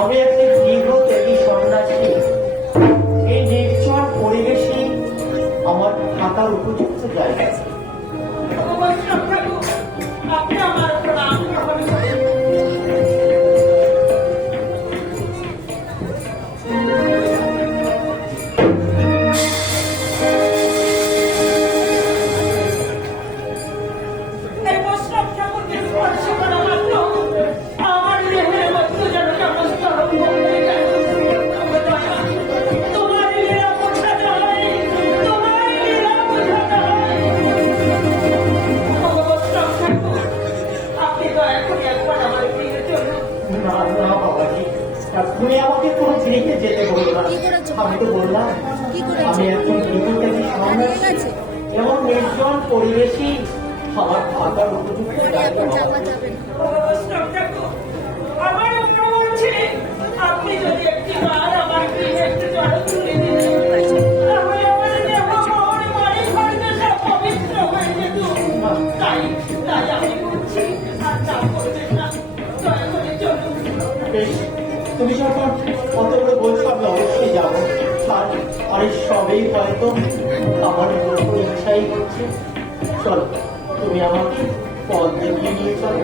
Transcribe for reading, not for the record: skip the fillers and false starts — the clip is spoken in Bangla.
আমি একটি গৃহত্যাগী সন্ন্যাসী। এই নির্জন পরিবেশই আমার থাকার উপযুক্ত জায়গা। আপনি আমার প্রণাম গ্রহণ করেন। তুমি আমাকে কোনো গৃহে যেতে বলবো না। আমি তো বললাম আমি এখন গৃহত্যাগী সন্ন্যাসী। এমন নির্জন পরিবেশই আমার থাকার উপযুক্ত জায়গা। আপনি যদি একটি বার আমার গৃহে একটু জল তুলে দিতেন, পবিত্র হয়ে যেত। তাই আমি বলছি, আর তা করবেন না, দয়া করে চলুন। তুমি যখন কত করে বলছো আমি অবশ্যই যাবো। আর সবেই হয়তো আমার ইচ্ছাই হচ্ছে। চলো তুমি আমাকে পথ দেখিয়ে নিয়ে চলো।